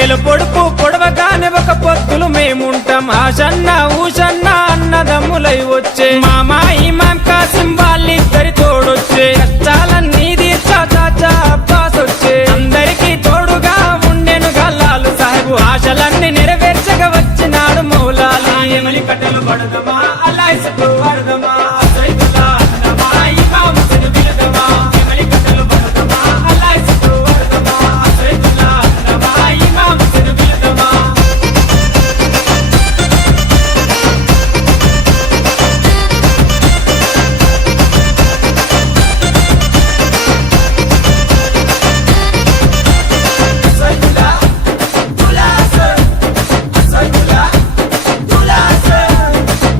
నెల పొడుపు పొడవగానే ఒక పొత్తులు మేముంటాం ఆషన్న ఊషన్న అన్నదమ్ములై వచ్చే మామా ఇమాం కాసిం వాళ్ళిద్దరి తోడొచ్చే కష్టాలన్నీ తీర్చా చాచా అబ్బాస్ వచ్చే అందరికీ తోడుగా ఉండెను గల్లాలు సాహెబు ఆశలన్నీ నెరవేర్చగా వచ్చినాడు మౌలాలి ఎమలి కట్టలు పడదమా అల్లాహ్ ఇస్కు వాడదమా సైదుల్లా అన్నమా ఇమాం హుస్సేన్ బిలదమా ఎమలి కట్టలు పడదమా అల్లాహ్ ఇస్కు వాడదమా సైదుల్లా అన్నమా ఇమాం హుస్సేన్ బిలదమా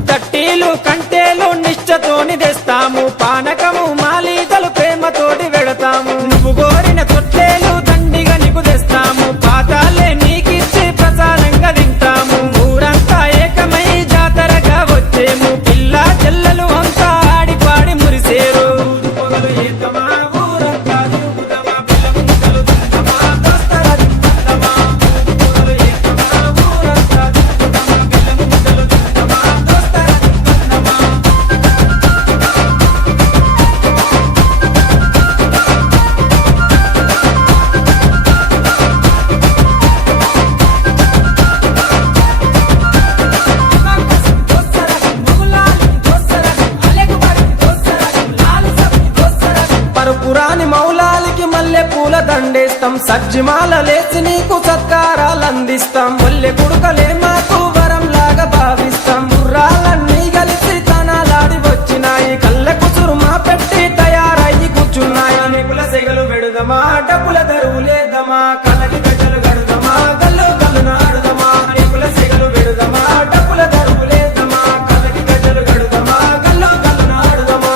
తట్టీలు కంటేలు నిశ్చతోని తెస్తాము పానకము మాలీతలు ప్రేమతోటి వెడతాము నువ్వు కోరిన తొట్టేలు దండిగా నీకు తెస్తాము పాతాలే నీకిచ్చి ప్రసాదంగా తింటాము ఊరంతా ఏకమై జాతరగా వచ్చేము పిల్ల చెల్లెలు అంతా ఆడి పాడి మురిసేరు పొగలు ఏకమా ఊరంతా తిరుగుదమా పిల్ల ముంగలు తిందమా దోస్తరా తిందమా పొగలు ఏకమా ఊరంతా తిరుగుదమా పిల్ల ముంగలు తిందమా దోస్తరా తిందమా పరుపురాని మౌలాలికి మల్లె పూల దండేస్తాం సజ్జిమాల లేచి నీకు సత్కారాలు అందిస్తాం మల్లె కుడుకలే మాకు వరం లాగా భావిస్తాం గుర్రాలన్నీ కలిసి తనాలాడి వచ్చినాయి కళ్ళ కుసురు మా పెట్టి తయారయ్యి కూర్చున్నాయి నిపుల సెగలు పెడుదమా డబ్బుల దరువు లేదమా కళ్ళకి గజలు గడుదమా గల్లు గల్లు నాడుదమా నిపుల సెగలు పెడుదమా డబ్బుల దరువు లేదమా కళ్ళకి గజలు గడుదమా గల్లు గల్లు నాడుదమా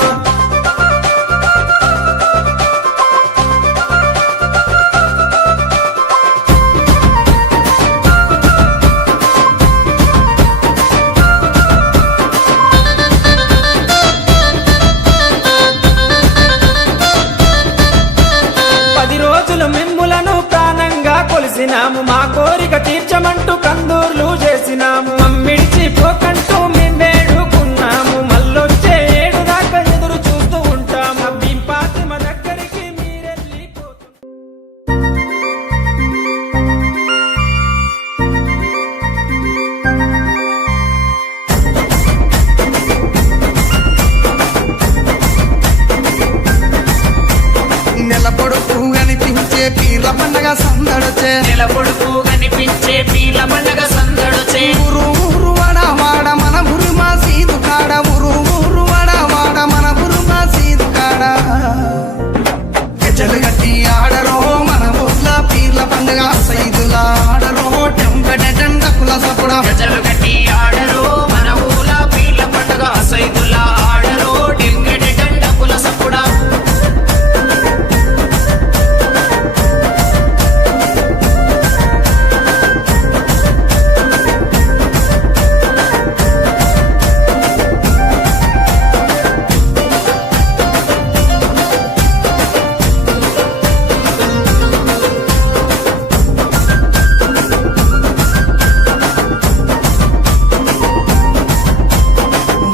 పది రోజులు మిమ్ములను ప్రాణంగా కొలిసినాము మా కోరిక తీర్చమంటూ కందూర్లు చేసినాము మమ్మిడిచి పోకంటూ మేము వేడుకున్నాము మళ్ళొచ్చే ఏడు దాకా ఎదురు చూస్తూ ఉంటాము భీం ఫాతిమ దగ్గరికి మీరెళ్ళిపోతు నెల పొడుపు కనిపించే పీర్ల పండగ సందడొచ్చే నెల పొడుపు కనిపించే పీర్ల పండగ సందడొచ్చే ఊరు ఊరు వాడ వాడ మన బురు మా సీదు కాడ ఊరు ఊరు వాడ వాడ మన బురు మా సీదు కాడ గజలు గట్టి ఆడరో మన ఊర్ల పీర్ల పండగ సైదుల ఆడరో టెంకట జెండకుల సపుడ గజలు కట్టి ఆడరో మన ఊల పీర్ల పండగ సైదుల్లా ఆడరో డెంగటి డండపుల సప్పుడా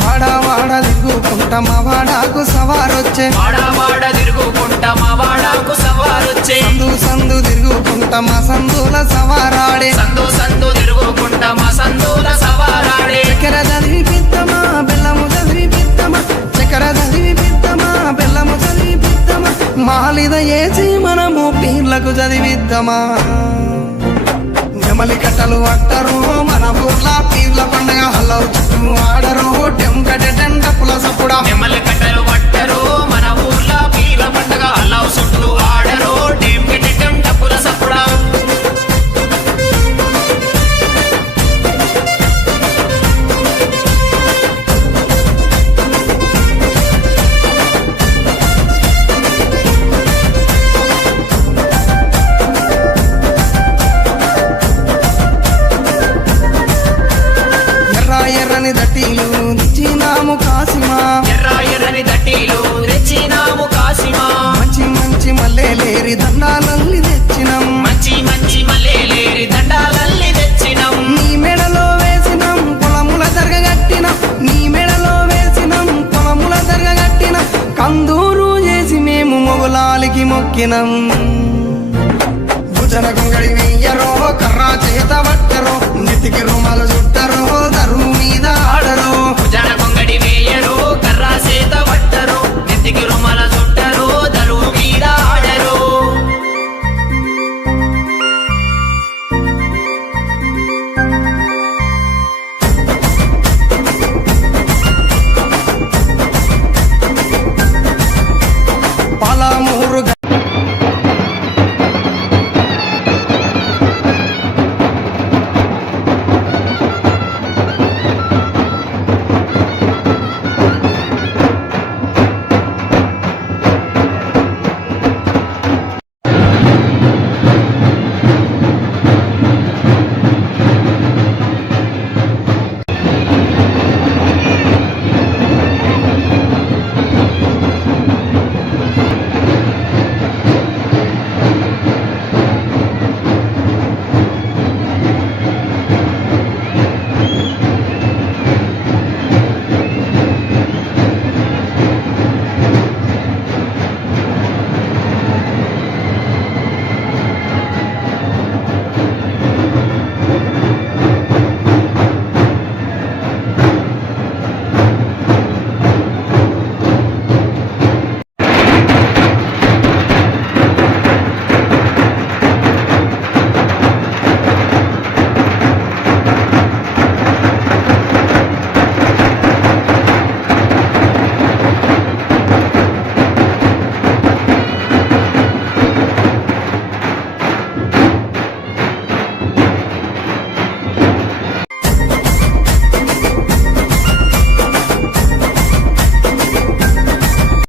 వాడ వాడ దిగుకుంట మా వాడాకు సవారొచ్చే వాడ తిరుగుకుంటా మా వాడాకు సవారొచ్చే సందు సందు తిరుగుకుంట మా సందుల సవారాడే సందు సందు తిరుగుకుంటా మా సందుల సవారాడే చక్కెర చదివి పిత్తమా బెల్లము చదివి పిత్తమా చక్కెర చదివి పిత్తమా బెల్లము చదివి పిత్తమా మాలిద ఏసి మనము పీర్లకు చదివిద్దామా నెమలి కట్టలు అట్టరు మన ఊర్ల పీర్ల పండగ హల్లవు చుట్టూ ఆడరు టెంకట టెండపుల సప్పుడా నెమ్మలి కట్టలు పట్టరు మన ఊర్ల పీర్ల పండగ అల్లావు చుట్టూ ఆడరు డెంగటి డండపుల సప్పుడా ఎర్ర ఎర్రని దట్టీలు దిచ్చినాము కాసిమా ఎర్ర ఎర్రని దట్టి వారికి మొక్కినం భుజన గుంగడి వెయ్యరో కర్రా చేత పట్టరో నెత్తికి రుమాలు చుట్టరో దరువు మీద ఆడరో జనకు